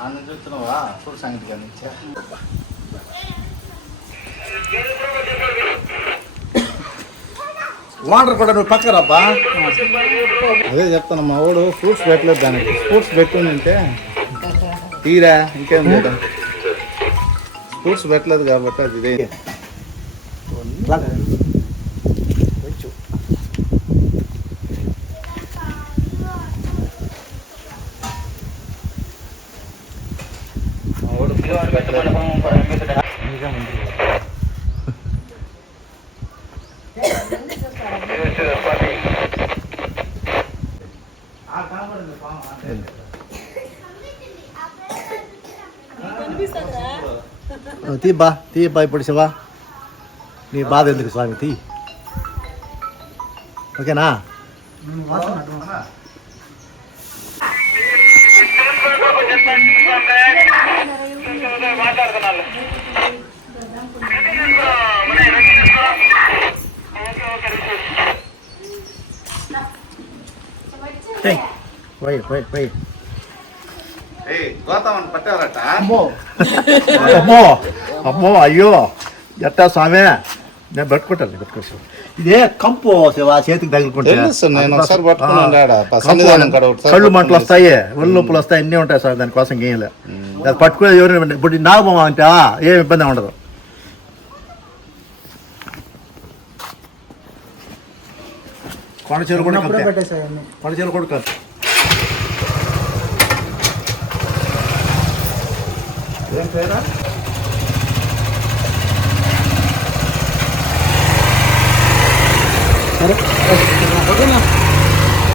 ఆనంద చూస్తున్నావా చూడు సంగతి కానీ వాటర్ కూడా నువ్వు పక్క రబ్బా. అదే చెప్తాను మా వాడు ఫ్రూట్స్ పెట్టలేదు దానికి. ఫ్రూట్స్ పెట్టుకుంటే తీరా ఇంకేం లేదా ఫ్రూట్స్ పెట్టలేదు కాబట్టి అది ఇదే తీ బా ఇప్పుడు శివా నీ బాధ ఎందుకు స్వామి తీ ఓకేనా. పట్టారట. అమ్మో అయ్యో ఎట్టా స్వామి నేను పట్టుకుంటాను ఇదే కంపు శివ చేతికి తగులుకుంటే కళ్ళు మంటలు వస్తాయి ఒళ్ళు నొప్పులు వస్తాయి అన్నీ ఉంటాయి సార్. దానికోసం ఏం లేదు అది పట్టుకునే ఎవరు ఇప్పుడు నాగబొమ్మ అంటే ఏం ఇబ్బంది ఉండదు. కొండచీర కూడా కొండచీర కూడా కాదు ఏం పేరా సరే